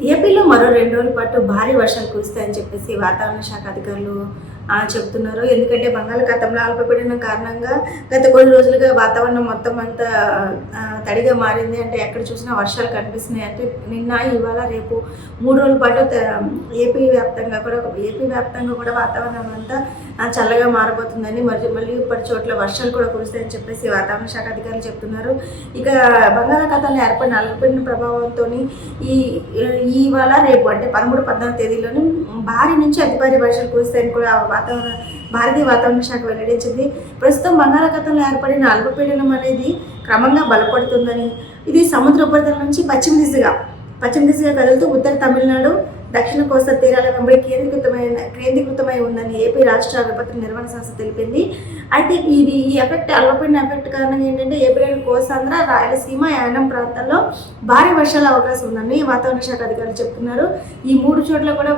ఏపీలో మరో 2 రోజుల పాటు భారీ వర్షాలు కురుస్తాయని చెప్పేసి వాతావరణ శాఖ అధికారులు చెప్తున్నారు. ఎందుకంటే బంగాళాఖాతంలో అల్పపీడనం కారణంగా గత కొన్ని రోజులుగా వాతావరణం మొత్తం అంతా తడిగా మారింది. అంటే ఎక్కడ చూసినా వర్షాలు కనిపిస్తున్నాయి. అంటే నిన్న, ఇవాళ, రేపు 3 రోజుల పాటు ఏపీ వ్యాప్తంగా కూడా వాతావరణం అంతా చల్లగా మారబోతుందని, మళ్ళీ ఇప్పటి చోట్ల వర్షాలు కూడా కురుస్తాయని చెప్పేసి వాతావరణ శాఖ అధికారులు చెప్తున్నారు. ఇక బంగాళాఖాతంలో ఏర్పడిన అల్పపీడన ప్రభావంతో ఇవాళ, రేపు అంటే 13, 14 తేదీల్లోనే భారీ నుంచి అతి భారీ వర్షాలు కురుస్తాయని కూడా భారతీయ వాతావరణ శాఖ వెల్లడించింది. ప్రస్తుతం బంగాళాఖాతంలో ఏర్పడిన అల్పపీడనం అనేది క్రమంగా బలపడుతుందని, ఇది సముద్ర ఉపరితలం నుంచి పశ్చిమ దిశగా కదులుతూ ఉత్తర తమిళనాడు, దక్షిణ కోస్తా తీరాల వెంబడి కేంద్రీకృతమై ఉందని ఏపీ రాష్ట్ర విపత్తు నిర్వహణ సంస్థ తెలిపింది. అయితే ఈ అల్పపీడన ఎఫెక్ట్ కారణంగా ఏంటంటే ఏపీలోని కోస్తాంధ్ర, రాయలసీమ, యానం ప్రాంతాల్లో భారీ వర్షాల అవకాశం ఉందని వాతావరణ శాఖ అధికారులు చెప్తున్నారు. ఈ 3 చోట్ల కూడా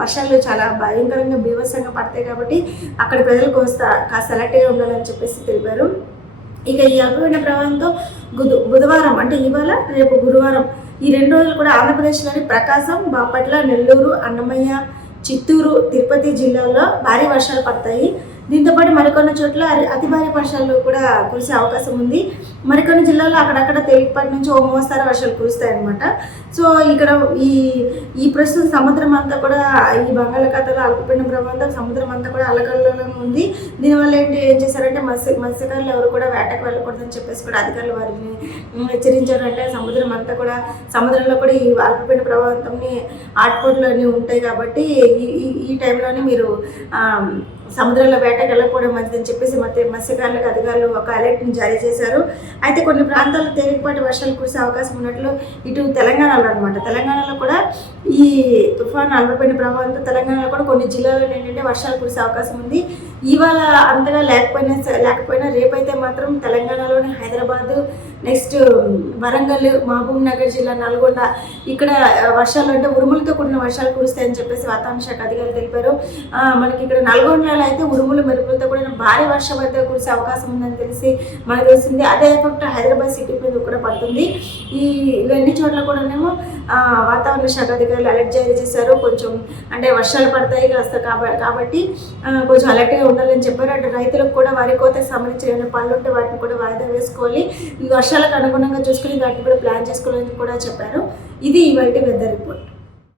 వర్షాలు చాలా భయంకరంగా బీభత్సంగా పడతాయి కాబట్టి అక్కడ ప్రజలు కాస్త అలర్ట్గా ఉండాలని చెప్పేసి తెలిపారు. ఇక ఈ అల్పపీడన ప్రభావంతో బుధవారం అంటే ఇవాళ, రేపు గురువారం ఈ 2 రోజులు కూడా ఆంధ్రప్రదేశ్లోని ప్రకాశం, బాపట్ల, నెల్లూరు, అన్నమయ్య, చిత్తూరు, తిరుపతి జిల్లాల్లో భారీ వర్షాలు పడతాయి. దీంతోపాటు మరికొన్ని చోట్ల అతి భారీ వర్షాలు కూడా కురిసే అవకాశం ఉంది. మరికొన్ని జిల్లాల్లో అక్కడక్కడ తేలికపాటి నుంచి ఓ మోస్తరు వర్షాలు కురుస్తాయన్నమాట. సో ఇక్కడ ఈ ప్రస్తుతం సముద్రం అంతా కూడా ఈ బంగాళాఖాతంలో అల్పపీడన ప్రభావంతో సముద్రం అంతా కూడా అల్లకల్లోలంగా ఉంది. దీనివల్ల ఏం చేశారంటే మత్స్యకారులు ఎవరు కూడా వేటకు వెళ్ళకూడదని చెప్పేసి కూడా అధికారులు వారిని హెచ్చరించారు. అంటే సముద్రంలో కూడా ఈ అల్పపీడన ప్రభావంతో ఆటుపోట్లు అన్నీ ఉంటాయి కాబట్టి ఈ టైంలోనే మీరు సముద్రంలో వేటకు వెళ్ళకపోవడం మంచిదని చెప్పేసి మత్స్యకారులకు అధికారులు ఒక అలర్ట్ని జారీ చేశారు. అయితే కొన్ని ప్రాంతాల్లో తేలికపాటి వర్షాలు కురిసే అవకాశం ఉన్నట్లు ఇటు తెలంగాణలో కూడా ఈ తుఫాను అల్పపీడన ప్రభావంతో తెలంగాణలో కూడా కొన్ని జిల్లాల్లో ఏంటంటే వర్షాలు కురిసే అవకాశం ఉంది. ఇవాళ అంతగా లేకపోయినా రేపైతే మాత్రం తెలంగాణలోని హైదరాబాదు, నెక్స్ట్ వరంగల్, మహబూబ్ నగర్ జిల్లా, నల్గొండ ఇక్కడ వర్షాలు అంటే ఉరుములతో కూడిన వర్షాలు కురుస్తాయని చెప్పేసి వాతావరణ శాఖ అధికారులు తెలిపారు. మనకి ఇక్కడ నల్గొండలో అయితే ఉరుములు మెరుపులతో కూడిన భారీ వర్షం అయితే కురిసే అవకాశం ఉందని మనకు తెలిసింది. అదే ఎఫెక్ట్ హైదరాబాద్ సిటీ మీద కూడా పడుతుంది. ఇవన్నీ చోట్ల కూడానేమో వాతావరణ శాఖ అధికారులు అలర్ట్ జారీ చేశారు. కొంచెం అంటే వర్షాలు పడతాయి కాస్త కాబట్టి కొంచెం అలర్ట్గా ఉండాలని చెప్పారు. అంటే రైతులకు కూడా వరి కోతకు సంబంధించిన ఏమైనా పనులు ఉంటే వాటిని కూడా వాయిదా వేసుకోవాలి. ఈ వర్షాలకు అనుగుణంగా చూసుకుని వాటిని కూడా ప్లాన్ చేసుకోవాలని కూడా చెప్పారు. ఇది ఇవాల్టి వెదర్ రిపోర్ట్.